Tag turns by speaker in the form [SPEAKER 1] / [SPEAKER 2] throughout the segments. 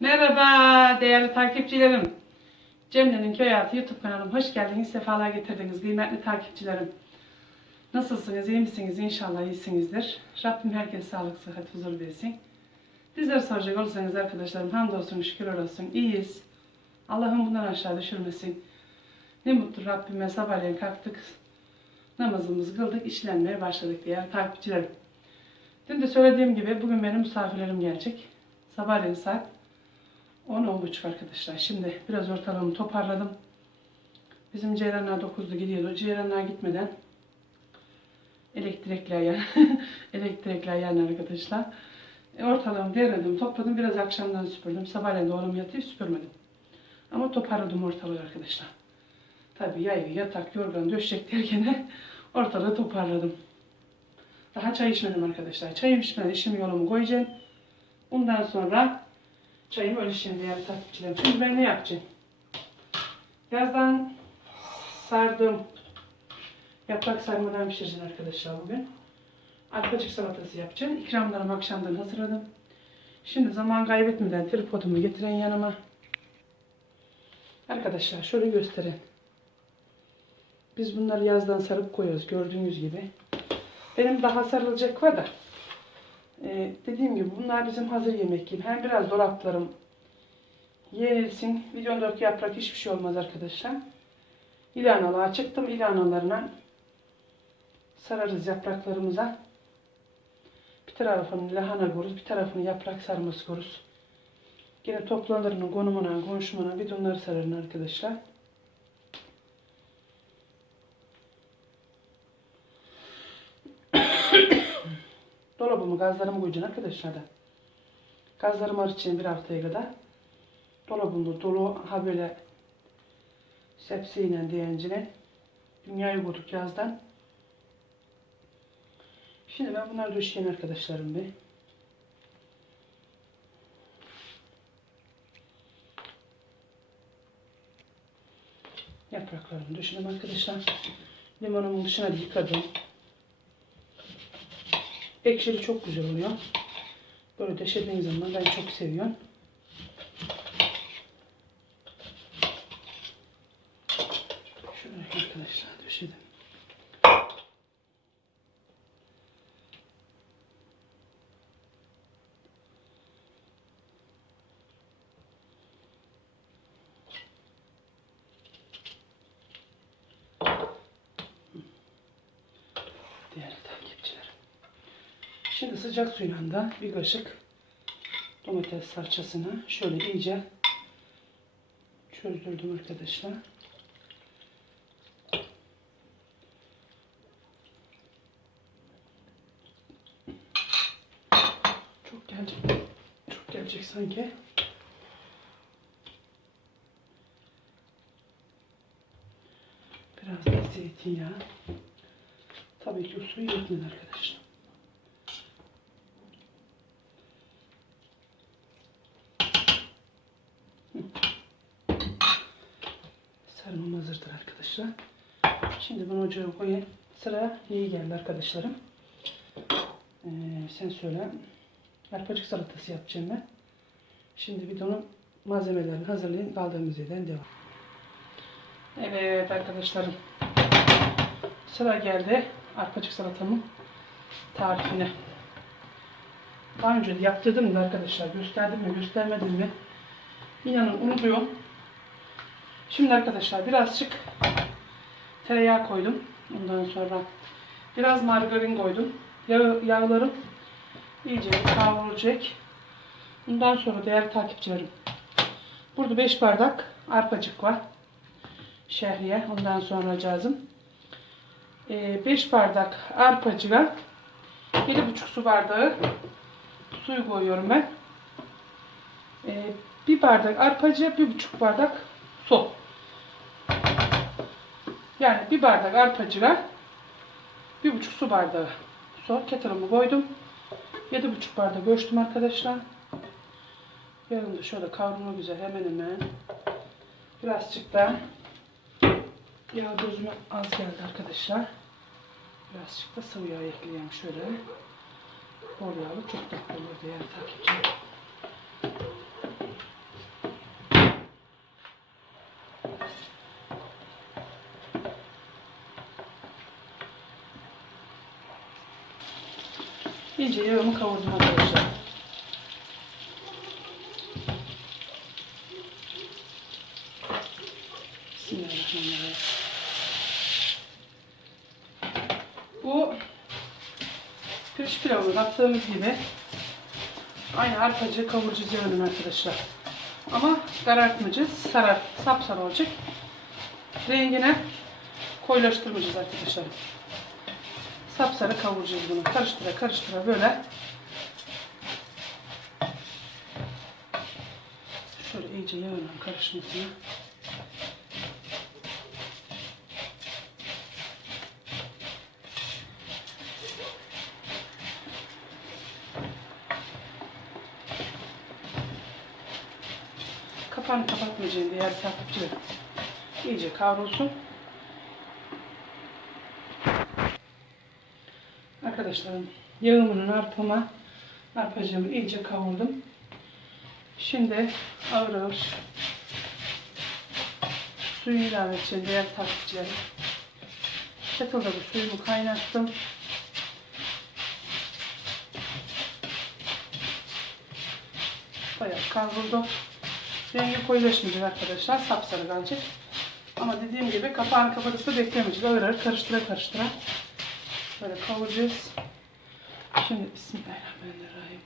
[SPEAKER 1] Merhaba değerli takipçilerim. Cemre'nin Köy Hayatı YouTube kanalıma hoş geldiniz, sefalar getirdiniz kıymetli takipçilerim. Nasılsınız, iyi misiniz? İnşallah iyisinizdir. Rabbim herkese sağlık, sıhhat, huzur versin. Bizleri soracak olursanız arkadaşlarım hamdolsun, şükürler olsun, iyiyiz. Allah'ım bundan aşağı düşürmesin. Ne mutlu Rabbime sabahleyin kalktık, namazımızı kıldık, işlenmeye başladık değerli takipçilerim. Dün de söylediğim gibi bugün benim misafirlerim gelecek. Sabahleyin saat 10-10.30 arkadaşlar. Şimdi biraz ortalığımı toparladım. Bizim Ceylanlar 9'da gidiyordu. Ceylanlar gitmeden elektrikler yan, elektrikler yan arkadaşlar. E, ortalığımı derledim, topladım. Biraz akşamdan süpürdüm. Sabahleyin de oğlum yatıyor, süpürmedim. Ama toparladım ortalığı arkadaşlar. Tabii yaygı, yatak, yorgan, döşek derken ortalığı toparladım. Daha çay içmedim arkadaşlar. Çay içmeden işim yolumu koyacağım. Ondan sonra çayımı öyle şimdi değerli takipçilerim. Şimdi ben ne yapacağım? Yazdan sardım. Yaprak sarmadan pişireceğim arkadaşlar bugün. Arpacık salatası yapacağım. İkramlarımı akşamdan hazırladım. Şimdi zaman kaybetmeden tripodumu getiren yanıma. Arkadaşlar şöyle göstereyim. Biz bunları yazdan sarıp koyuyoruz gördüğünüz gibi. Benim daha sarılacak var da. Ee, dediğim gibi bunlar bizim hazır yemek gibi. Hem biraz dolaplarım yenilsin. Videomdaki yaprak hiçbir şey olmaz arkadaşlar. İlanalığa çıktım. İlanalarına sararız yapraklarımıza. Bir tarafını lahana koruz, bir tarafını yaprak sarması koruz. Yine toplanırının konumuna, konuşmana bir de onları sararın arkadaşlar. Dolabımı, gazlarımı koyacağım arkadaşlar da. Gazlarımı arıtacağım bir haftaya kadar. Dolabımda dolu ha böyle sepsiyle diyencine. Dünyayı bulduk yazdan. Şimdi ben bunları döşeyeyim arkadaşlarım bir. Yapraklarımı döşedim arkadaşlar. Limonumun dışına yıkadım. Ekşili çok güzel oluyor. Böyle döşediğim zaman ben çok seviyorum. Şöyle arkadaşlar döşedim. Değerli takipçilerim. Şimdi sıcak suyla da bir kaşık domates salçasını şöyle iyice çözdürdüm arkadaşlar. Çok gelecek. Çok gelecek sanki. Biraz da zeytinyağı. Tabii ki suyu yetmedi arkadaşlar. Şimdi bunu ocağa koyayım. Sıra iyi geldi arkadaşlarım. Ee, sen söyle. Arpacık salatası yapacağım ben. Şimdi bir de onun malzemelerini hazırlayın. Kaldığımız yerden devam. Evet arkadaşlarım. Sıra geldi arpacık salatamın tarifine. Daha önce yaptırdım da arkadaşlar. Gösterdim mi göstermedim mi? İnanın unutuyorum. Şimdi arkadaşlar birazcık tereyağı koydum. Ondan sonra biraz margarin koydum. Yağ, yağlarım iyice kavrulacak. Bundan sonra değerli takipçilerim. Burada 5 bardak arpacık var. Şehriye. Ondan sonra cazım. 5 bardak arpacığa 7,5 su bardağı suyu koyuyorum ben. Ee, bir bardak arpacığa bir buçuk bardak su. Yani bir bardak arpacığa bir buçuk su bardağı su. Kettle'ımı koydum. 7,5 bardak ölçtüm arkadaşlar. Yarın da şöyle kavrulma güzel hemen hemen. Birazcık da yağ gözüme az geldi arkadaşlar. Birazcık da sıvı yağ ekleyeyim şöyle. Bol yağlı çok tatlı olur diğer takipçi. İyice yağımı kavurdum arkadaşlar. Bismillahirrahmanirrahim. Bu pirinç pilavı yaptığımız gibi aynı arpacı kavuracağız yarın arkadaşlar. Ama karartmayacağız. Sarar, sapsarı olacak. Rengine koyulaştırmayacağız arkadaşlar. Sapsarı kavuracağız bunu. Karıştıra karıştıra böyle. Şöyle iyice yağla karışmasını. Kapağını kapatmayacağım diğer takipçilerim. İyice kavrulsun. Arkadaşlarım yağımın arpama arpacığımı iyice kavurdum. Şimdi ağır ağır suyu ilave edeceğim diğer takipçilerim. Kettle'da bu suyumu kaynattım. Bayağı kavruldu. Rengi koyulaşmayacak arkadaşlar. Sapsarı kalacak. Ama dediğim gibi kapağını kapatıp da beklemeyeceğiz. Ağır ağır karıştıra karıştıra. Böyle kavuracağız. Şimdi Bismillahirrahmanirrahim.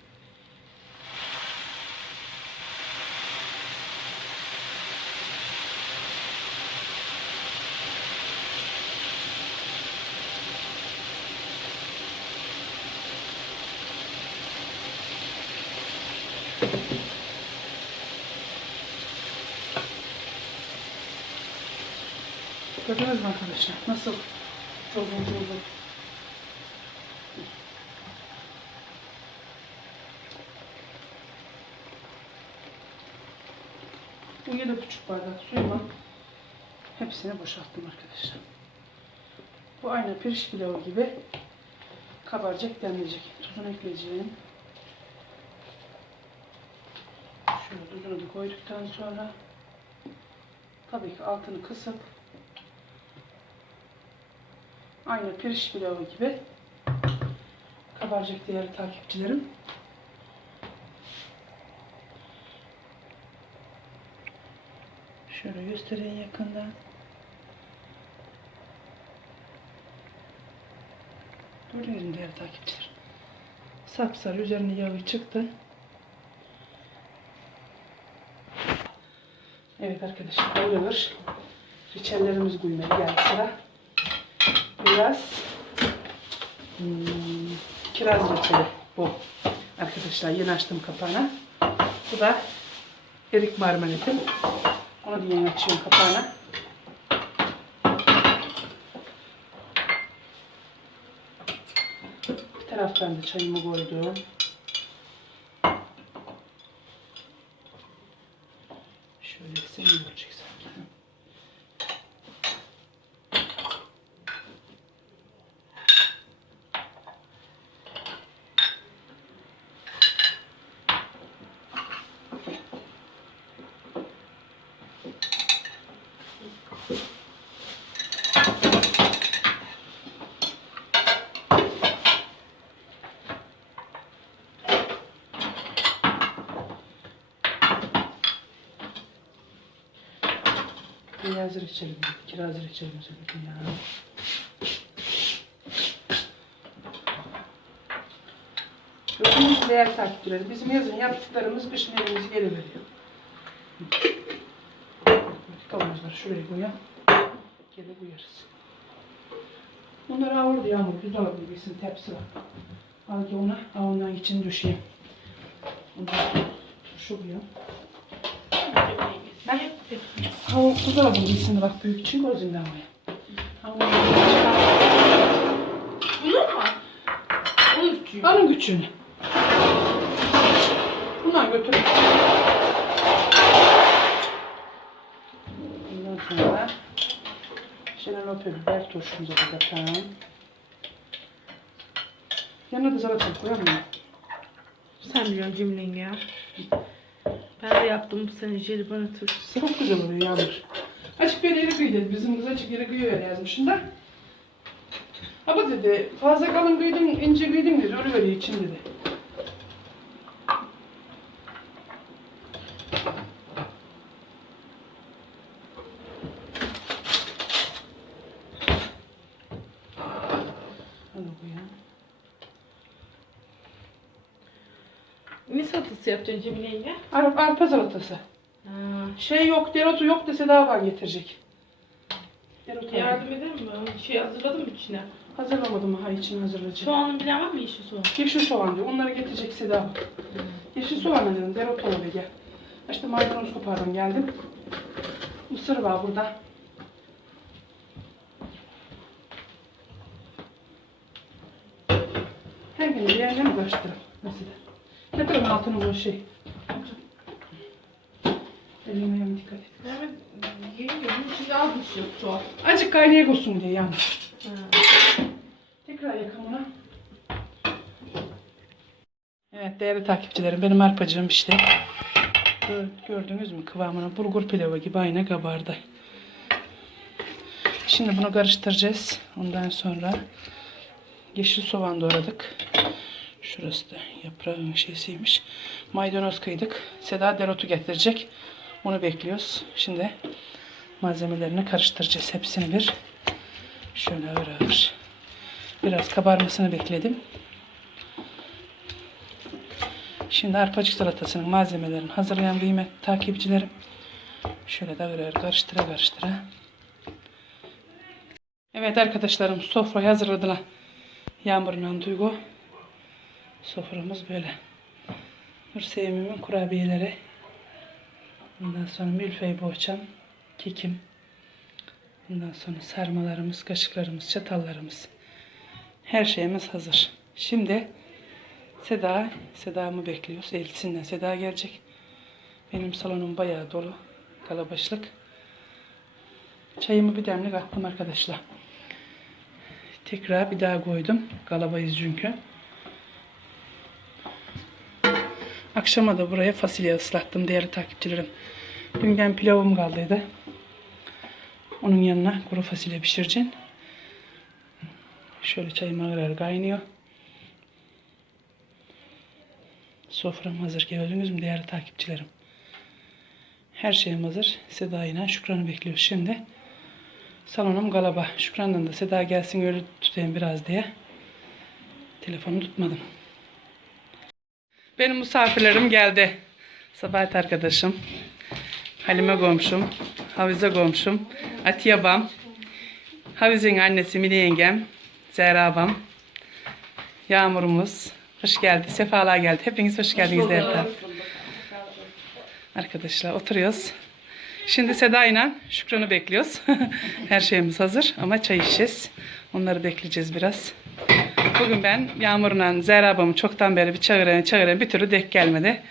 [SPEAKER 1] Gördünüz mü arkadaşlar? Nasıl tozun tozun. Bu yedi buçuk bardak suyuma hepsini boşalttım arkadaşlar. Bu aynı pirinç pilavı gibi kabaracak demleyecek. Tuzunu ekleyeceğim. Şöyle tuzunu da koyduktan sonra tabii ki altını kısıp aynı pirinç pilavı gibi kabaracak değerli takipçilerim. Şöyle göstereyim yakından. Görüyorum değerli takipçilerim. Sapsarı üzerine yağı çıktı. Evet arkadaşlar oluyor. Reçellerimiz koymaya geldi sıra. Biraz hmm, kiraz reçeli bu. Arkadaşlar yeni açtım kapağını. Bu da erik marmeletim. Onu da yeni açıyorum kapağını. Bir taraftan da çayımı koydum. Şöyle senin olacak sanki. Beyaz reçelim, kiraz reçelimi söyledim ya. Gördüğünüz değerli takipçileri, bizim yazın yaptıklarımız kışın elimizi geri veriyor. Kavanozları şuraya koyalım. Geri koyarız. Bunları avurdu yağmur, buzdolabı gibisin tepsi var. Al ki ona, al ondan için düşeyim. Ondan sonra şu bu ya. Ha o buzdolabı gibisini bak büyük için gözünden var. Ha onu
[SPEAKER 2] Bunu mu? Onun için.
[SPEAKER 1] Alın güçünü. Bundan götürün. Ondan sonra şenelope biber turşumuza da katalım. Yanına da koyalım mı?
[SPEAKER 2] Sen biliyorsun cimriyim ya. Ben de yaptım bu sene jelibon turşusu.
[SPEAKER 1] Çok güzel oluyor yağmur. Açık bir yere kıy dedi. Bizim kız açık yere kıyıyor yazmışım da. Bu dedi fazla kalın kıydın ince kıydın dedi. Öyle veriyor için dedi. Bu ya.
[SPEAKER 2] Ne salatası yapacaksın Cemile yenge?
[SPEAKER 1] Arpa, salatası.
[SPEAKER 2] Ha.
[SPEAKER 1] Şey yok, dereotu yok dese daha var getirecek. Dereotu
[SPEAKER 2] Yardım eder mi? Şey hazırladın mı içine?
[SPEAKER 1] Hazırlamadım ha için hazırlayacağım.
[SPEAKER 2] Soğanı bilen var mı yeşil soğan?
[SPEAKER 1] Yeşil soğan diyor. Onları getirecek Seda. Yeşil soğan dedim. Dereotu ona gel. İşte maydanoz kopardım geldim. Mısır var burada. Her gün bir yerine mi karıştırırım? Mesela. Getirin altını bu şey. Yeme dikkat et.
[SPEAKER 2] Evet. Yenge bunun içinde almış yok soğan.
[SPEAKER 1] Azıcık kaynayak olsun diye yani. Tekrar yakamına. Evet değerli takipçilerim benim arpacığım işte. Gö- Gördünüz mü kıvamını bulgur pilavı gibi aynı kabardı. Şimdi bunu karıştıracağız. Ondan sonra yeşil soğan doğradık. Şurası da yaprağın şeysiymiş. Maydanoz kıydık. Seda dereotu getirecek. Onu bekliyoruz. Şimdi malzemelerini karıştıracağız hepsini bir. Şöyle ağır ağır. Biraz kabarmasını bekledim. Şimdi arpacık salatasının malzemelerini hazırlayan kıymetli takipçilerim. Şöyle de ağır ağır karıştıra karıştıra. Evet arkadaşlarım sofrayı hazırladılar. Yağmurla Duygu. Soframız böyle. Nursevim'imin kurabiyeleri. Ondan sonra milföy boğaçam, kekim. Ondan sonra sarmalarımız, kaşıklarımız, çatallarımız. Her şeyimiz hazır. Şimdi Seda, Seda'mı bekliyoruz. Elçisinden Seda gelecek. Benim salonum bayağı dolu. Kalabaşlık. Çayımı bir demlik attım arkadaşlar. Tekrar bir daha koydum. Kalabayız çünkü. Akşama da buraya fasulye ıslattım değerli takipçilerim. Dünden pilavım kaldıydı. Onun yanına kuru fasulye pişireceğim. Şöyle çayım ağır kaynıyor. Sofram hazır. Gördünüz mü değerli takipçilerim? Her şeyim hazır. Seda ile Şükran'ı bekliyor şimdi. Salonum galaba. Şükran'dan da Seda gelsin öyle tutayım biraz diye. Telefonu tutmadım. Benim misafirlerim geldi. Sabahat arkadaşım. Halime komşum. Havize komşum. Atiye bam. Havize'nin annesi Mine yengem. Zehra abam. Yağmurumuz. Hoş geldi. Sefalar geldi. Hepiniz hoş geldiniz takipçilerim. Arkadaşlar oturuyoruz. Şimdi Seda ile Şükran'ı bekliyoruz. Her şeyimiz hazır ama çay içeceğiz. Onları bekleyeceğiz biraz. Bugün ben Yağmur'la Zehra abamı çoktan beri bir çağıran çağıran bir türlü dek gelmedi.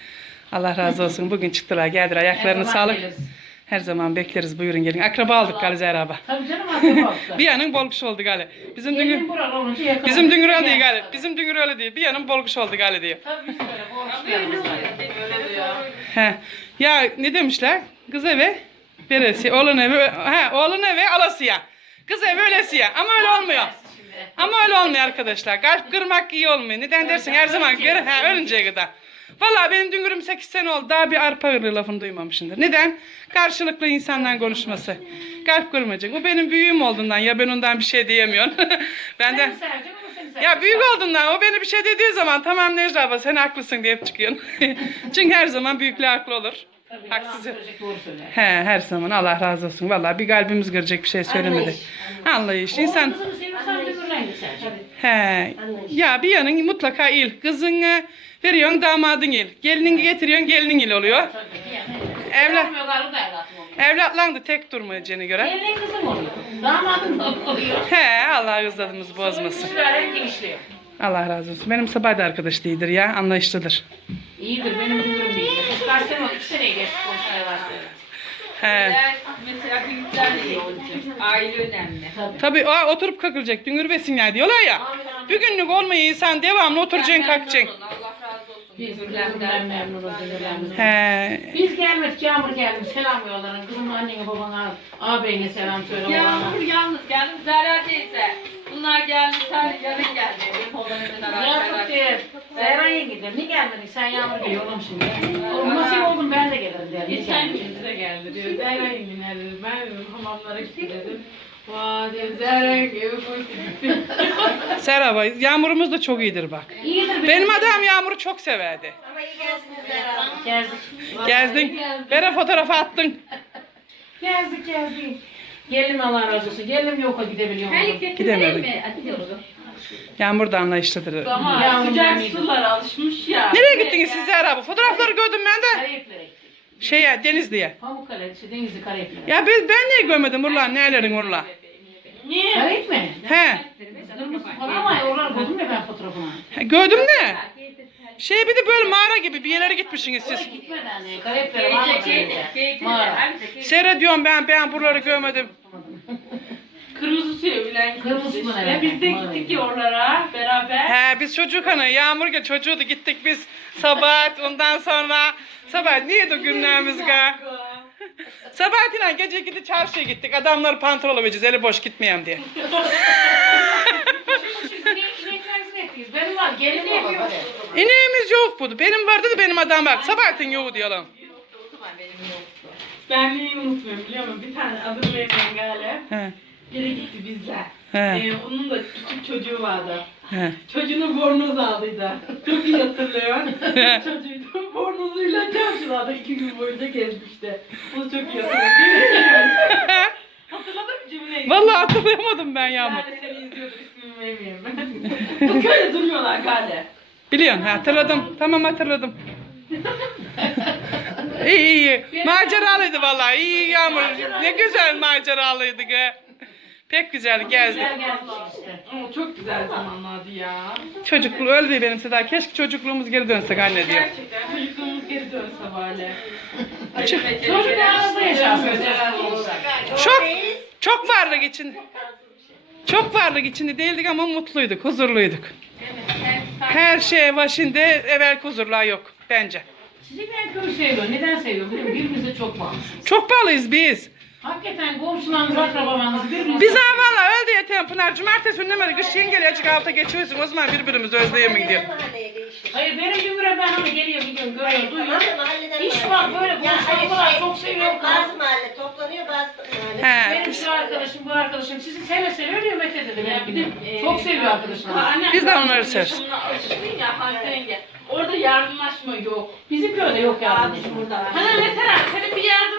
[SPEAKER 1] Allah razı olsun. Bugün çıktılar geldiler. Ayaklarını
[SPEAKER 3] zaman
[SPEAKER 1] sağlık.
[SPEAKER 3] geliriz.
[SPEAKER 1] Her zaman bekleriz. Buyurun gelin. Akraba aldık galiba Zehra abla.
[SPEAKER 3] Tabii canım akraba olsa.
[SPEAKER 1] Bir yanın bolkuş oldu galiba. Bizim düngür,
[SPEAKER 3] Gelin buralı olunca yakaladık.
[SPEAKER 1] bizim düngür öyle değil galiba. Bizim düngür öyle değil. Bir yanın bolkuş oldu galiba diyor.
[SPEAKER 3] Tabii biz böyle borçluyuz. Öyle diyor.
[SPEAKER 1] He. Ya ne demişler? Kız evi veresi, oğlun evi, he, oğlun evi alasıya. Kız evi ölesiye. Ama öyle olmuyor. Ama öyle olmuyor arkadaşlar. Kalp kırmak iyi olmuyor. Neden dersin? Her zaman göre he, ölünceye kadar. Vallahi benim dün 8 sene oldu. Daha bir arpa hırlı lafını duymamışımdır. Neden? Karşılıklı insandan konuşması. Kalp kırmacık. O benim büyüğüm olduğundan ya ben ondan bir şey diyemiyorum. ben de
[SPEAKER 3] Seni seveceğim ama seni seveceğim.
[SPEAKER 1] ya büyük olduğundan o beni bir şey dediği zaman tamam Necla abla sen haklısın hep çıkıyorsun. Çünkü her zaman büyükler haklı olur.
[SPEAKER 3] Tabii,
[SPEAKER 1] Haksız. He her zaman Allah razı olsun. Vallahi bir kalbimiz kıracak bir şey söylemedi. Anlayış. İnsan He ya bir yanın mutlaka il. Kızını veriyorsun damadın il. Gelinini getiriyorsun gelinin il oluyor. Evlat
[SPEAKER 3] Evlat. da evlatım oluyor.
[SPEAKER 1] evlatlan da tek durmayacağını göre.
[SPEAKER 3] Gelin kızım oluyor. Damadım da oluyor.
[SPEAKER 1] He Allah kızlarımızı bozmasın.
[SPEAKER 3] Genişliyor.
[SPEAKER 1] Allah razı olsun. Benim sabah da arkadaş değildir ya. Anlayışlıdır.
[SPEAKER 3] İyidir benim dümürüm değil. Biz kaç sene oldu? İki seneye geçtik konuşmaya başladık.
[SPEAKER 1] He.
[SPEAKER 4] Mesela büyükler de iyi olacak. Aile önemli.
[SPEAKER 3] Tabii.
[SPEAKER 1] Tabii o oturup kalkacak. Dün versinler diyorlar ya. Bir günlük olmayı insan devamlı oturacaksın kalkacaksın.
[SPEAKER 4] Allah razı olsun.
[SPEAKER 3] Biz memnunuz.
[SPEAKER 1] He.
[SPEAKER 3] Biz gelmedik Yağmur geldim selam yollarım. Kızım annene babana ağabeyine selam söyle.
[SPEAKER 4] Yağmur yalnız geldim Zara teyze. Bunu onlar geldi. Sen yarın geldi. Benim oğlanın
[SPEAKER 3] Yakup diye. Zehra yenge. Niye gelmedin? Sen yağmur diyor oğlum şimdi. Nasıl oldum ben de gelirim der.
[SPEAKER 2] Geçen gün bize geldi diyor. Zehra yenge dedi. Ben dedim hamamlara gitti dedim.
[SPEAKER 1] Serap Yağmurumuz da çok iyidir bak.
[SPEAKER 3] İyidir
[SPEAKER 1] Benim adam Yağmur'u çok severdi.
[SPEAKER 3] Gezdik.
[SPEAKER 1] Gezdin. Bere fotoğrafı attın.
[SPEAKER 3] Gezdik gezdik. Gelim Allah razı olsun. Gelim yoka gidebiliyor muyum?
[SPEAKER 1] Gidemedik. Yağmur da anlayışlıdır.
[SPEAKER 2] Ama sıcak
[SPEAKER 3] gelmedi.
[SPEAKER 2] sular alışmış ya.
[SPEAKER 1] Nereye gittiniz siz Serap? Fotoğrafları gördüm ben de.
[SPEAKER 3] Gittik.
[SPEAKER 1] Şeye Denizli'ye.
[SPEAKER 3] Pamukkale, işte Denizli Karayiplere.
[SPEAKER 1] Ya biz, ben niye görmedim Urla? Nerelerin Urla?
[SPEAKER 2] Niye?
[SPEAKER 3] Karayip mi?
[SPEAKER 1] He.
[SPEAKER 3] Kırmızı falan ama oralar koydum ya ben fotoğrafını.
[SPEAKER 1] he, Gördüm de. Şey bir de böyle mağara gibi bir yerlere gitmişsiniz siz.
[SPEAKER 3] Gitmedi hani. Karayiplere var mı? Mağara.
[SPEAKER 1] Seyrediyorum ben ben buraları görmedim.
[SPEAKER 2] Kırmızı suya bilen
[SPEAKER 3] Kırmızı
[SPEAKER 2] işte.
[SPEAKER 3] mı, evet.
[SPEAKER 2] Biz de gittik ya oralara beraber.
[SPEAKER 1] He biz çocuk hani Yağmur gel çocuğuydu gittik biz sabah ondan sonra sabah neydi o günlerimiz ga? Sabah ile gece gidip çarşıya gittik. Adamlar pantolon alacağız eli boş gitmeyeyim diye.
[SPEAKER 3] Benim var gelin baba.
[SPEAKER 1] İneğimiz yok bu. Benim vardı da benim adam bak. Sabahattin yok diyelim.
[SPEAKER 2] Ben neyi unutmuyorum biliyor musun? Bir tane adım veriyorum galiba.
[SPEAKER 1] He.
[SPEAKER 2] Biri gitti bizle. Ee, onun da küçük çocuğu vardı.
[SPEAKER 1] He.
[SPEAKER 2] Çocuğunun bornoz aldıydı. Çok iyi hatırlıyorum. Çocuğu bornozuyla çarşılarda iki gün boyunca gezmişti. Bunu çok iyi hatırlıyorum. Hatırladın mı cümleyi?
[SPEAKER 1] Vallahi hatırlayamadım ben Yağmur.
[SPEAKER 2] Gale seni izliyordur ismini vermeyeyim. Bu köyde duruyorlar Gale.
[SPEAKER 1] Biliyorsun hatırladım. Tamam hatırladım. iyi iyi. Maceralıydı vallahi. İyi Yağmur. Ne güzel maceralıydı. Ge. Pek güzel gezdik.
[SPEAKER 3] Güzel işte.
[SPEAKER 2] Ama çok güzel zamanlardı ya.
[SPEAKER 1] Çocukluğu öldü benim Seda. Keşke çocukluğumuz geri dönsek anne diyor.
[SPEAKER 2] Gerçekten çocukluğumuz geri dönse bari.
[SPEAKER 3] Çocuk aranızda yaşarsın. Güzel olursa.
[SPEAKER 1] Çok çok varlık için. Çok varlık içinde değildik ama mutluyduk, huzurluyduk. Her şey başında evvel huzurlar yok bence.
[SPEAKER 3] Sizi ben köyü seviyorum. Neden seviyorum biliyor musun? Birbirinize çok bağlısınız.
[SPEAKER 1] Çok bağlıyız biz.
[SPEAKER 3] Hakikaten komşularınız, akrabalarınız birbirinize
[SPEAKER 1] Biz ha valla öldü yeter Pınar. Cumartesi ünlemedi. Kış yengeli açık hafta geçiyorsun. O zaman birbirimizi özleyemeyin diyor.
[SPEAKER 3] Hayır benim güngöre ben hani geliyor gidiyorum
[SPEAKER 5] da mahalleden
[SPEAKER 3] İş var böyle
[SPEAKER 5] Ya
[SPEAKER 3] o kadar çok seviyorum.
[SPEAKER 5] Bazı mahalle toplanıyor bazı mahalle.
[SPEAKER 1] He.
[SPEAKER 3] Benim şu arkadaşım bu arkadaşım sizi seve seve ölüyor Mete dedi benim gibi.
[SPEAKER 2] e,
[SPEAKER 3] Çok seviyor arkadaşlar.
[SPEAKER 1] Biz de onları.
[SPEAKER 2] Alıştın ya yenge. Orada yardımlaşma yok.
[SPEAKER 3] Bizim köyde yok yani.
[SPEAKER 2] Hani mesela senin bir var?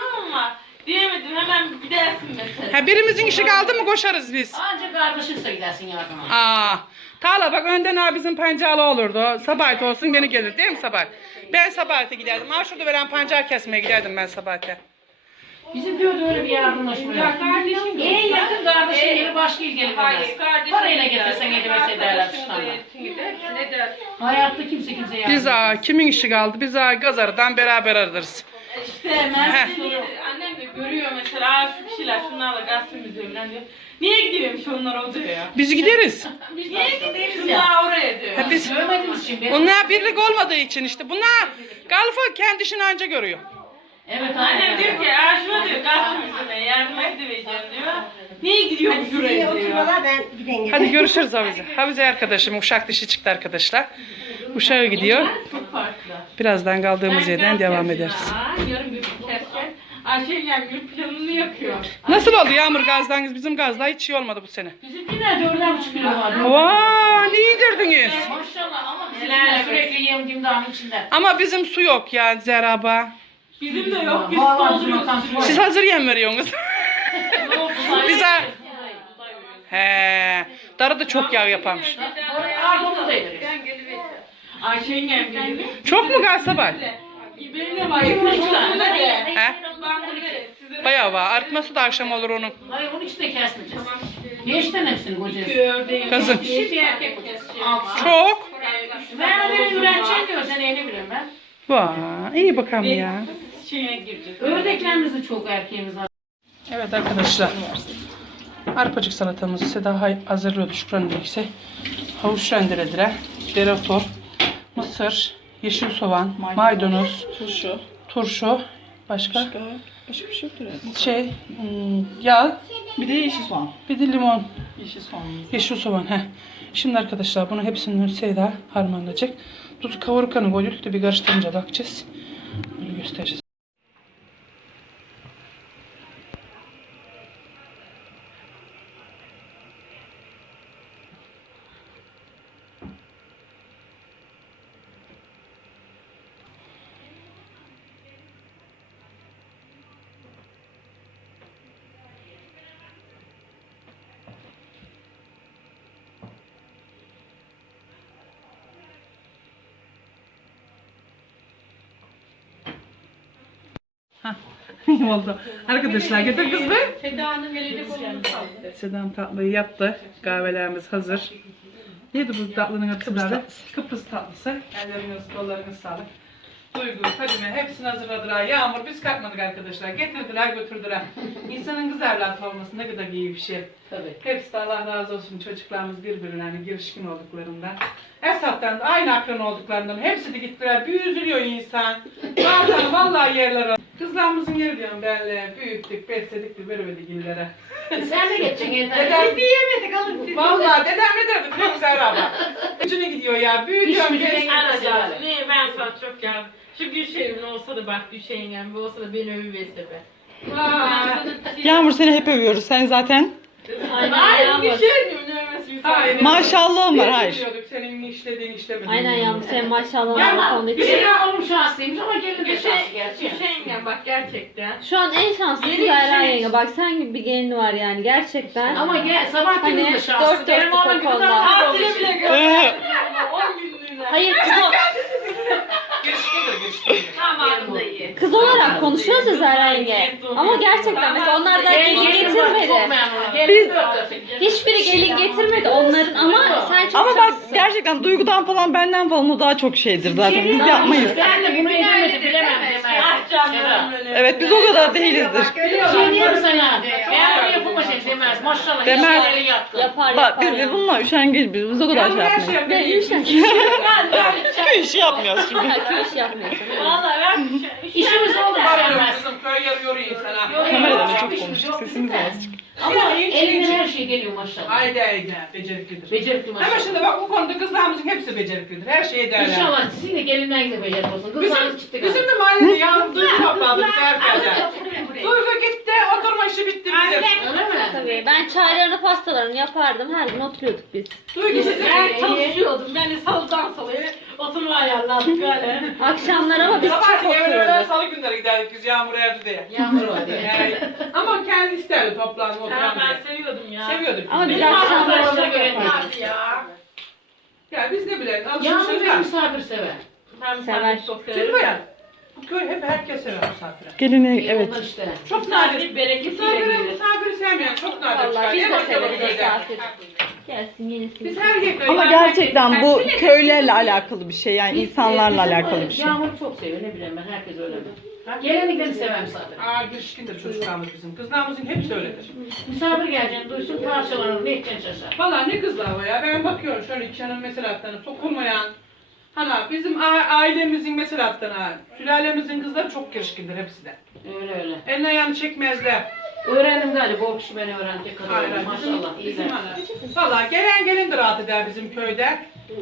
[SPEAKER 2] Diyemedim hemen gidersin mesela.
[SPEAKER 1] Ha birimizin işi kaldı mı koşarız biz.
[SPEAKER 3] Ancak kardeşinse gidersin yardıma.
[SPEAKER 1] Aa. Tala bak önden abi bizim pancalı olurdu. Sabahit olsun beni gelir değil mi sabah? Ben sabahite giderdim. Ha şurada veren pancar kesmeye giderdim ben sabahite.
[SPEAKER 3] Bizim köyde öyle bir yardımlaşma yok.
[SPEAKER 2] kardeşim
[SPEAKER 3] En yakın kardeşin yeri başka il gelir
[SPEAKER 4] Hayır kardeşim.
[SPEAKER 3] Parayla getirsen tuşlarla.
[SPEAKER 4] Ne der?
[SPEAKER 3] Hayatta kimse kimseye yardım
[SPEAKER 1] Biz aa, kimin işi kaldı? Biz aa, gazardan beraber ararız.
[SPEAKER 2] İşte Mersin annem de görüyor mesela "Aa, şu kişiler şunlarla gazetemiz diyor falan diyor. Niye gidiyormuş onlar o diyor ya.
[SPEAKER 1] Biz gideriz.
[SPEAKER 2] Niye gidiyor şunlar oraya diyor.
[SPEAKER 1] Ha, biz
[SPEAKER 3] Görmediğimiz için.
[SPEAKER 1] Onlar birlik olmadığı için işte. Bunlar Galfa kendi işini anca görüyor.
[SPEAKER 3] Evet
[SPEAKER 2] Annem diyor ki Aa, şuna diyor gazetemizde yardıma gidivereceğim diyor. Niye gidiyormuş şuraya diyor.
[SPEAKER 5] oturmalar ben giden
[SPEAKER 1] Hadi görüşürüz Havize. Havize arkadaşım uşak dişi çıktı arkadaşlar. Uşağı gidiyor. Birazdan kaldığımız
[SPEAKER 2] Ben
[SPEAKER 1] yerden devam ederiz.
[SPEAKER 2] Aa, Yarın bir kesken Ayşe gül planını yapıyor.
[SPEAKER 1] Nasıl oldu Yağmur gazdan? Bizim gazda hiç iyi olmadı bu sene.
[SPEAKER 3] Bizimkiler dörder buçuk kilo var.
[SPEAKER 1] Vaa ne yedirdiniz?
[SPEAKER 3] Maşallah ama sürekli yem dimdağın içinde.
[SPEAKER 1] Ama bizim su yok ya Zeraba.
[SPEAKER 2] Bizim de yok biz dolduruyoruz.
[SPEAKER 1] Siz hazır yem veriyorsunuz. Biz ha... He. Darı da çok yağ yaparmış.
[SPEAKER 3] Arkamı da yeriz.
[SPEAKER 2] Ayşe yengem geliyor.
[SPEAKER 1] Çok mu gaz sabah?
[SPEAKER 2] Benim de var. Üç tane.
[SPEAKER 1] He? Bayağı var. Artması da akşam olur onun.
[SPEAKER 3] Hayır onu hiç de kesmeyeceğiz. Beş tane hepsini koyacağız.
[SPEAKER 1] Kızım.
[SPEAKER 3] Kişi bir erkek Altı.
[SPEAKER 1] Çok.
[SPEAKER 3] Ben öyle üreteceğim diyor sen ne biliyorum ben.
[SPEAKER 1] Vay iyi bakalım ya.
[SPEAKER 2] Şeye gireceğiz.
[SPEAKER 3] Ördeklerimiz de çok erkeğimiz var.
[SPEAKER 1] Evet arkadaşlar. Arpacık salatamızı Seda hazırlıyordu Şükran Dilekse. Havuç rendelediler. Dereotu, mısır, yeşil soğan, maydanoz, turşu, turşu, başka?
[SPEAKER 6] Başka bir şey yoktur herhalde.
[SPEAKER 1] Şey, hmm, yağ,
[SPEAKER 6] Bir de yeşil soğan.
[SPEAKER 1] bir de limon
[SPEAKER 3] Yeşil soğan.
[SPEAKER 1] Yeşil soğan. Heh. Şimdi arkadaşlar bunu hepsini Seyda harmanlayacak. Tuzu kavururken koyduk da bir karıştırınca bakacağız. Bunu göstereceğiz. İyi oldu. Arkadaşlar getir kız be.
[SPEAKER 3] Seda'nın elinde kolunu kaldı.
[SPEAKER 1] Sedam tatlıyı yaptı. Kahvelerimiz hazır. Neydi bu tatlının adı? Kıbrıs tatlısı. Kıbrıs tatlısı. Elleriniz, kollarınız sağlık. Duygu, Fadime hepsini hazırladılar. Yağmur biz kalkmadık arkadaşlar. Getirdiler götürdüler. İnsanın kız evlat olması ne kadar iyi bir şey.
[SPEAKER 3] Tabii.
[SPEAKER 1] Hepsi de Allah razı olsun çocuklarımız birbirine hani girişkin olduklarından. Esat'tan da aynı akran olduklarından hepsi de gittiler. Bir üzülüyor insan. Bazen vallahi yerler Kızlarımızın yeri diyorum benle. Büyüttük, besledik de vermedik illere.
[SPEAKER 3] Sen de geçeceksin yeter.
[SPEAKER 1] Dedem,
[SPEAKER 3] Diyemedik alın.
[SPEAKER 1] vallahi dedem ne derdi biliyor musun Zahra abla? Gücüne gidiyor ya. Büyütüyorum.
[SPEAKER 3] Hiç gücüne gitmez.
[SPEAKER 2] Ne ben sana çok yardım. Şu Gülşehir'in olsa da bak Gülşehir'in bir olsa da beni övüverse be.
[SPEAKER 1] Vay.
[SPEAKER 6] Yağmur seni hep övüyoruz. Sen zaten
[SPEAKER 2] Aynen
[SPEAKER 7] Hayır,
[SPEAKER 2] Yağmur.
[SPEAKER 7] Gülşehir'in
[SPEAKER 1] Hayır.
[SPEAKER 6] maşallahın var. Hayır.
[SPEAKER 1] biliyorduk senin işlediğin işlemediğin.
[SPEAKER 7] Aynen Yağmur senin maşallah var bu konuda.
[SPEAKER 3] Bir şey olmuş şanslıymış ama gelin de
[SPEAKER 2] Gülşehir,
[SPEAKER 3] şanslı gerçi.
[SPEAKER 2] Gülşehir'in bak gerçekten.
[SPEAKER 7] Şu an en şanslı
[SPEAKER 2] Yeni
[SPEAKER 7] Zahra
[SPEAKER 2] şey.
[SPEAKER 7] yenge. Bak sen gibi bir gelin var yani gerçekten.
[SPEAKER 3] Ama gel sabah
[SPEAKER 7] Hani
[SPEAKER 3] günü de şanslı.
[SPEAKER 7] dört dörtlük
[SPEAKER 3] Benim oğlan
[SPEAKER 7] o
[SPEAKER 3] gibi
[SPEAKER 7] konuda.
[SPEAKER 2] Tatile bile gönderdim. 10 günlüğüne.
[SPEAKER 7] Hayır kız, o- Kız olarak konuşuyoruz ya Zahra yenge. Ama gerçekten mesela onlardan gelin getirmedi.
[SPEAKER 3] Biz
[SPEAKER 7] Hiçbiri gelin getirmedi onların ama sen çok
[SPEAKER 6] Ama bak
[SPEAKER 7] şanslısın.
[SPEAKER 6] gerçekten duygudan falan benden falan o daha çok şeydir zaten. Biz yapmayız.
[SPEAKER 3] Ben de bunu edemedim bilemem.
[SPEAKER 2] Ah benim.
[SPEAKER 6] Evet biz o kadar değilizdir.
[SPEAKER 3] Şey diyeyim sana. Ben bunu yapamayacağım demez. Maşallah.
[SPEAKER 6] Demez.
[SPEAKER 3] Yaptı.
[SPEAKER 7] Yapar
[SPEAKER 6] Bak
[SPEAKER 7] yapar.
[SPEAKER 6] biz de bununla üşengeç biz. Biz o kadar şey yapmayız.
[SPEAKER 1] şey
[SPEAKER 7] Ben
[SPEAKER 1] yapayım.
[SPEAKER 7] üşengeç.
[SPEAKER 2] Ben böyle
[SPEAKER 6] Köy işi yapmıyoruz şimdi.
[SPEAKER 7] Kötü iş yapmıyorsun.
[SPEAKER 2] Vallahi ben
[SPEAKER 3] İşimiz oldu
[SPEAKER 1] Bakıyorum
[SPEAKER 3] demez.
[SPEAKER 1] kızım köy yarı yoruyor sana.
[SPEAKER 6] Kameradan çok konuştuk. Sesimiz
[SPEAKER 3] de.
[SPEAKER 6] az çıkıyor.
[SPEAKER 3] Ama elinden her şey geliyor maşallah.
[SPEAKER 1] Haydi haydi beceriklidir.
[SPEAKER 3] Becerikli
[SPEAKER 1] Ama
[SPEAKER 3] maşallah.
[SPEAKER 1] şimdi bak bu konuda kızlarımızın hepsi beceriklidir. Her şeye değerli.
[SPEAKER 3] İnşallah sizin de gelinleriniz de becerikli olsun. Kızlarınız çıktı
[SPEAKER 1] Bizim, de mahallede yalnız duygu topladık biz herkese. Duygu gitti, oturma işi bitti bizim.
[SPEAKER 3] Öyle mi?
[SPEAKER 7] Tabii ben çaylarını pastalarını yapardım. Her gün oturuyorduk biz.
[SPEAKER 1] Duygu sizi
[SPEAKER 2] Ben çalışıyordum. Beni salıdan salıya oturma ayarladık böyle.
[SPEAKER 7] Akşamlar ama biz çok
[SPEAKER 1] Sabah diye öyle öyle
[SPEAKER 7] oturuyorduk.
[SPEAKER 1] salı günleri giderdik biz yağmur evde diye.
[SPEAKER 3] Yağmur var diye.
[SPEAKER 1] Yani, ama kendi isterdi toplanma
[SPEAKER 2] Ha,
[SPEAKER 1] oturan
[SPEAKER 2] ben seviyordum ya.
[SPEAKER 1] Seviyorduk.
[SPEAKER 7] Ama
[SPEAKER 1] biz.
[SPEAKER 7] biz
[SPEAKER 2] Benim
[SPEAKER 7] akşamlar
[SPEAKER 2] arkadaşlar
[SPEAKER 7] orada yapardık.
[SPEAKER 2] öğretmenlerdi ya.
[SPEAKER 1] Ya biz ne bilelim
[SPEAKER 3] Yağmur
[SPEAKER 1] alışmışız
[SPEAKER 3] beni
[SPEAKER 1] da.
[SPEAKER 3] misafir sever.
[SPEAKER 2] Ben
[SPEAKER 7] Sever.
[SPEAKER 2] çok severim.
[SPEAKER 1] ya bu köy hep herkes sever misafire.
[SPEAKER 6] Gelini
[SPEAKER 3] İyi
[SPEAKER 6] evet.
[SPEAKER 3] işte.
[SPEAKER 1] Çok nadir.
[SPEAKER 2] Misafir bereketiyle
[SPEAKER 1] Misafiri,
[SPEAKER 2] gelir.
[SPEAKER 1] misafiri sevmeyen çok nadir çıkar.
[SPEAKER 7] Vallahi biz
[SPEAKER 1] Değil
[SPEAKER 7] de misafir. Gelsin yenisi.
[SPEAKER 1] Biz her
[SPEAKER 6] Ama gerçekten bu köylerle alakalı bir şey. Yani
[SPEAKER 3] Biz,
[SPEAKER 6] insanlarla
[SPEAKER 3] bizim
[SPEAKER 6] alakalı bir şey.
[SPEAKER 3] Yağmur çok seviyor ne bileyim ben herkes öyle mi? Gelenliklerini sever misafir.
[SPEAKER 1] Aa girişkindir çocuklarımız bizim. Kızlarımızın hepsi öyledir.
[SPEAKER 3] Misafir geleceğini duysun parçalanır ne edeceksin şaşar.
[SPEAKER 1] Valla ne kızlar var ya. Ben bakıyorum şöyle içinin mesela hattına sokulmayan. Hani bizim a- ailemizin mesela hattına, sülalemizin kızları çok girişkindir hepsi de.
[SPEAKER 3] Öyle öyle.
[SPEAKER 1] Eline ayağını çekmezler.
[SPEAKER 3] Öğrendim galiba o kişi beni öğrenecek kadar
[SPEAKER 1] Aynen. Bizim,
[SPEAKER 3] maşallah
[SPEAKER 1] bizim
[SPEAKER 3] iyiler.
[SPEAKER 1] ana. Valla gelen gelin de rahat eder bizim köyde.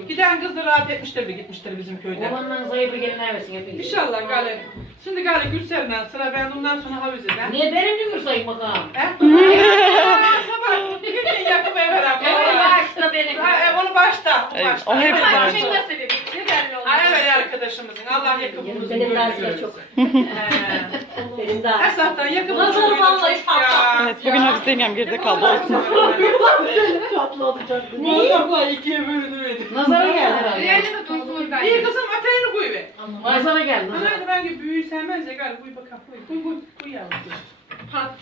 [SPEAKER 1] Giden kız da rahat etmiştir de gitmiştir bizim köyde.
[SPEAKER 3] Olandan zayıfı gelinler versin hepiniz.
[SPEAKER 1] İnşallah Gale. Şimdi Gale Gülsel'den sıra ben ondan sonra Havize'den.
[SPEAKER 3] Niye benim de gürsayım bakalım.
[SPEAKER 1] He? Sabah bir gün yakıp eve beraber.
[SPEAKER 2] Evet, başta benim.
[SPEAKER 1] Ha, e, onu başta.
[SPEAKER 6] Evet,
[SPEAKER 1] başta.
[SPEAKER 6] o hepsi
[SPEAKER 1] Ama şimdi-
[SPEAKER 2] Şimdi nasıl? Belli oldu.
[SPEAKER 1] Ay evet arkadaşımızın. Allah yakıbımızın
[SPEAKER 5] Benim
[SPEAKER 1] görürsün.
[SPEAKER 5] çok. Benim daha.
[SPEAKER 1] Esat'tan yakıbımızın
[SPEAKER 2] Nazar vallahi
[SPEAKER 1] ya.
[SPEAKER 6] Evet bugün hafif dengem geride kaldı olsun.
[SPEAKER 1] Vallahi ikiye bölünüverdi.
[SPEAKER 3] Nazara geldi herhalde.
[SPEAKER 2] de duysun ben.
[SPEAKER 1] İyi kızım öteğini koy be.
[SPEAKER 3] Nazara geldi. nazara.
[SPEAKER 1] Ben gibi büyüğü sevmez ya gel koy bakalım koy. Koy koy koy yavrum.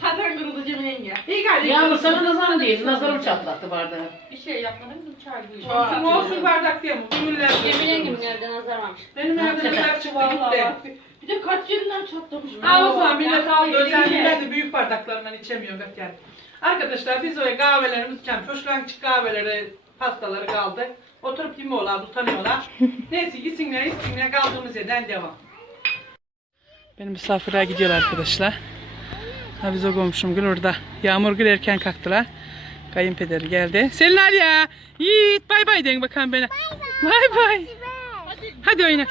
[SPEAKER 2] Zaten kırıldı Cemil yenge.
[SPEAKER 1] İyi gel.
[SPEAKER 3] Yağmur sana nazarım değil. Nazarım çatlattı bardağı.
[SPEAKER 2] Bir şey yapmadım mı çay bu
[SPEAKER 1] Olsun olsun bardak diye mi? Gönüller.
[SPEAKER 7] Cemil yengemin evde nazar varmış.
[SPEAKER 1] Benim evde neler çıktı gitti.
[SPEAKER 2] Bir de kaç yerinden çatlamış.
[SPEAKER 1] Ha o zaman millet
[SPEAKER 2] Ben
[SPEAKER 1] alıyor. Özel
[SPEAKER 2] yiyeceğim.
[SPEAKER 1] millet de büyük bardaklarından içemiyor bak yani. Arkadaşlar biz öyle kahvelerimiz içen köşklençik kahveleri, pastaları kaldı. Oturup yemiyorlar, utanıyorlar. Neyse yesinler içsinler kaldığımız yerden devam. Benim misafirler gidiyor arkadaşlar. Ha biz o komşum gül orada. Yağmur gül erken kalktılar. Kayınpederi geldi. Selin ya. Yiğit bay bay deyin bakalım bana. Bay bay. Hadi oyna.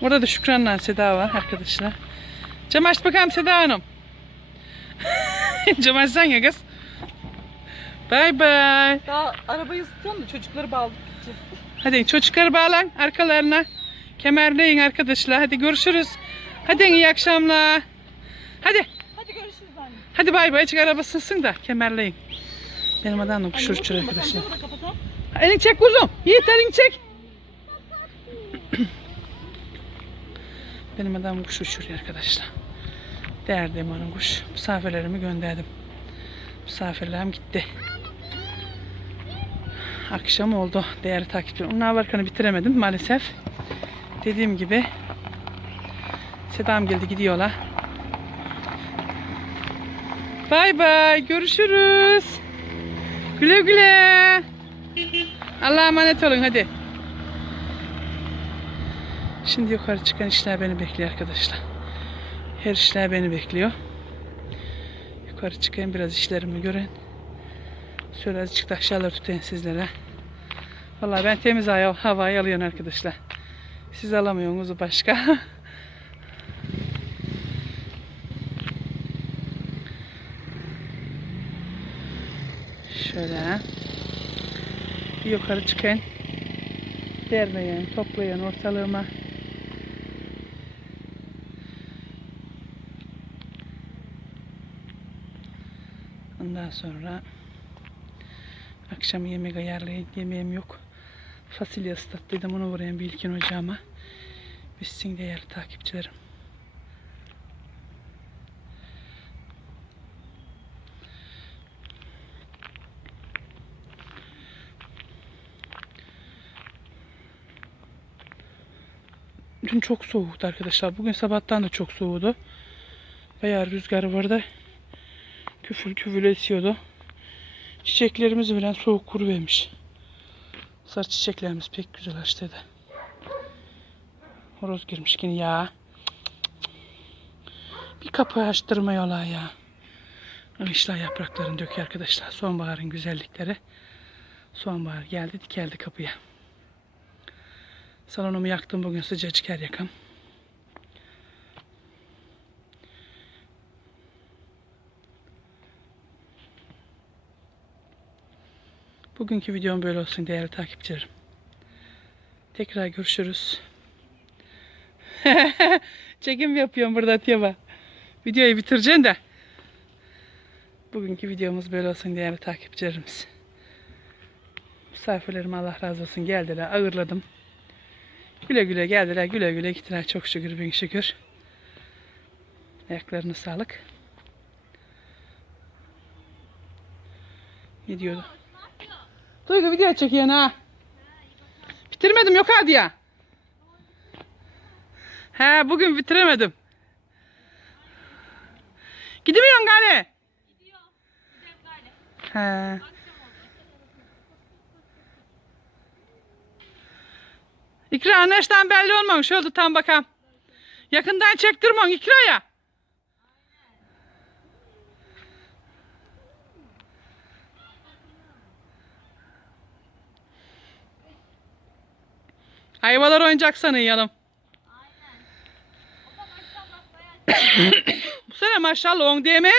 [SPEAKER 1] Burada da Şükran'la Seda var arkadaşlar. Cam aç bakalım Seda Hanım. Cam açsan ya kız. Bay bay.
[SPEAKER 6] Daha arabayı ısıtıyorum da çocukları bağladık.
[SPEAKER 1] Hadi çocukları bağlan arkalarına. Kemerleyin arkadaşlar. Hadi görüşürüz. Hadi iyi akşamlar. Hadi.
[SPEAKER 6] Hadi
[SPEAKER 1] bay bay. Açık arabasısın da kemerleyin. Benim adam da kuş uçur arkadaşlar. Elini çek kuzum. Yiğit elini çek. Benim adam kuş uçuruyor arkadaşlar. Değerliyim onun kuş. Misafirlerimi gönderdim. Misafirlerim gitti. Akşam oldu değerli takipçilerim. Onlar varken bitiremedim maalesef. Dediğim gibi Sedam geldi gidiyorlar. Bay bay görüşürüz. Güle güle. Allah'a emanet olun hadi. Şimdi yukarı çıkan işler beni bekliyor arkadaşlar. Her işler beni bekliyor. Yukarı çıkayım biraz işlerimi görün. Şöyle azıcık da aşağıları tutayım sizlere. Vallahi ben temiz hava, havayı alıyorum arkadaşlar. Siz alamıyorsunuz başka. Şöyle. Yukarı çıkayım. Dermeyen, toplayan ortalığıma. Ondan sonra akşam yemek ayarlayın. Yemeğim yok. Fasulye ıslattıydım onu vurayım Bilkin ocağıma. Bitsin değerli takipçilerim. Dün çok soğuktu arkadaşlar. Bugün sabahtan da çok soğudu. Bayağı rüzgar vardı. Küfür küfür esiyordu. Çiçeklerimiz bile soğuk kuru vermiş. Sarı çiçeklerimiz pek güzel açtıydı. Horoz girmiş yine ya. Bir kapı açtırmıyorlar ya. Işlar yapraklarını döküyor arkadaşlar. Sonbaharın güzellikleri. Sonbahar geldi dikeldi kapıya. Salonumu yaktım bugün sıcacık her yakam. Bugünkü videom böyle olsun değerli takipçilerim. Tekrar görüşürüz. Çekim yapıyorum burada Tiyaba. Videoyu bitireceğim de. Bugünkü videomuz böyle olsun değerli takipçilerimiz. Misafirlerim Allah razı olsun geldiler ağırladım. Güle güle geldiler güle güle gittiler çok şükür bin şükür. Ayaklarına sağlık. Ne diyordu? Duygu video çekiyorsun ha. Bitirmedim yok hadi ya. He bugün bitiremedim. Gidemiyorsun gari. He. İkra neşten belli olmamış oldu tam bakalım. Yakından çektirmon İkra ya. Hayvalar oyuncak sanıyalım. Bu sene maşallah on değil mi?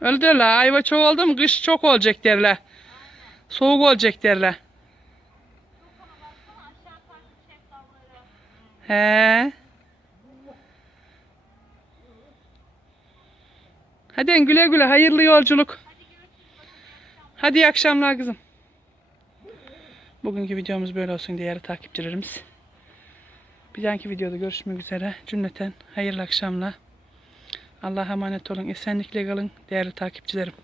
[SPEAKER 1] Öyle derler. Ayva çok oldu mu kış çok olacak derler. Soğuk olacak derler. He. Hadi güle güle hayırlı yolculuk. Hadi iyi akşamlar kızım. Bugünkü videomuz böyle olsun değerli takipçilerimiz. Bir dahaki videoda görüşmek üzere. Cümleten hayırlı akşamlar. Allah'a emanet olun. Esenlikle kalın değerli takipçilerim.